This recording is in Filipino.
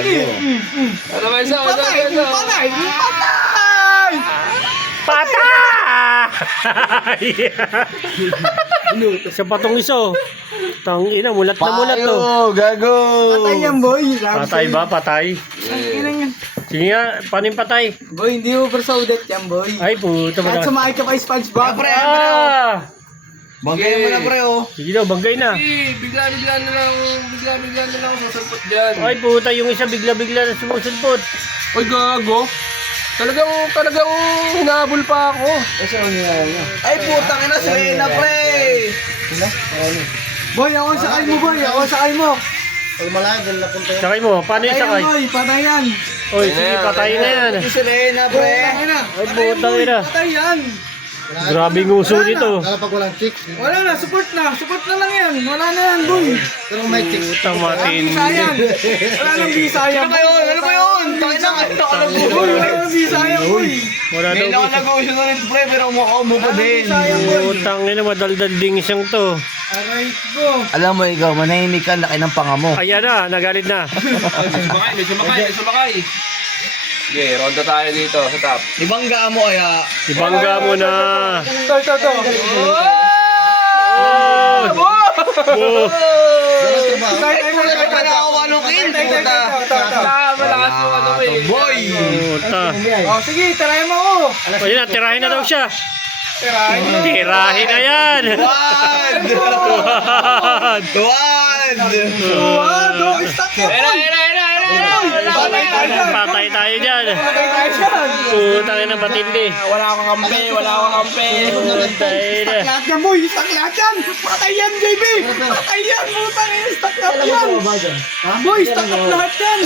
Sige. Ano ba isa? Patay! Patay! Sa patong iso. Tangina, mulat na mulat to. Gago! Patay yan, boy. Patay ba? Patay. Sige nga, paano yung patay? Boy, hindi mo oversounded yan, boy. Ay, puta mo Kahit na. sumakay ka pa SpongeBob. Ah! Bangkay mo na, pre, oh. Sige daw, banggay na. Bigla-bigla na lang sasalpot dyan. Ay, puta, yung isa bigla-bigla na sumusulpot. Oy, gago. Talagang hinabol pa ako. Ay, putang ina, si Reyna, pre! Boy, ako sakay mo, boy. Ako sakay mo. Sakay mo, paano yung sakay? Boy, patay yan. Oy, sige, patay na yan. Si Reyna, pre! Patay na. Ay, putang ina. Patay yan. Grabe nguso nito. Wala na, support na. Support na lang yan. Wala na yan, boy. Putang matindi. Bisa yan. Wala nang bisa yan. Ano ba yun? Ano ba yun? Tayo na, kahit ako nag-uusap. Boy, wala nang bisa yan, boy. Wala May daw ako gusto. nag-uusap na rin, pre, pero mukha mo pa din. Bisa yan, boy. Putang ina, madaldal ding isang to. Aray ko. Alam mo, ikaw, manahimik ka, laki ng panga mo. Ayan na, nagalit na. May sumakay. Sige, ronda tayo dito sa top. Ibangga mo, kaya. Ibangga mo na. Ito. Oh! Oh! Wala pa na ako wanukin, puta. Malakas yung ano ko eh. Boy! Puta. Oh, sige, tarayan mo ako. Ayun na, tirahin na daw siya. Tirahin mo. Tirahin na yan. Wad! Tuwan. Wad! Dog, stop mo. Patay tayo dyan. Patay tayo dyan. Putang ina, matindi. Wala akong kampe. Putang ina. Lahat yan, boy. Stuck lahat yan. Patay yan, JB. Patay yan. Putang ina, stuck up yan. Boy, stuck up lahat yan.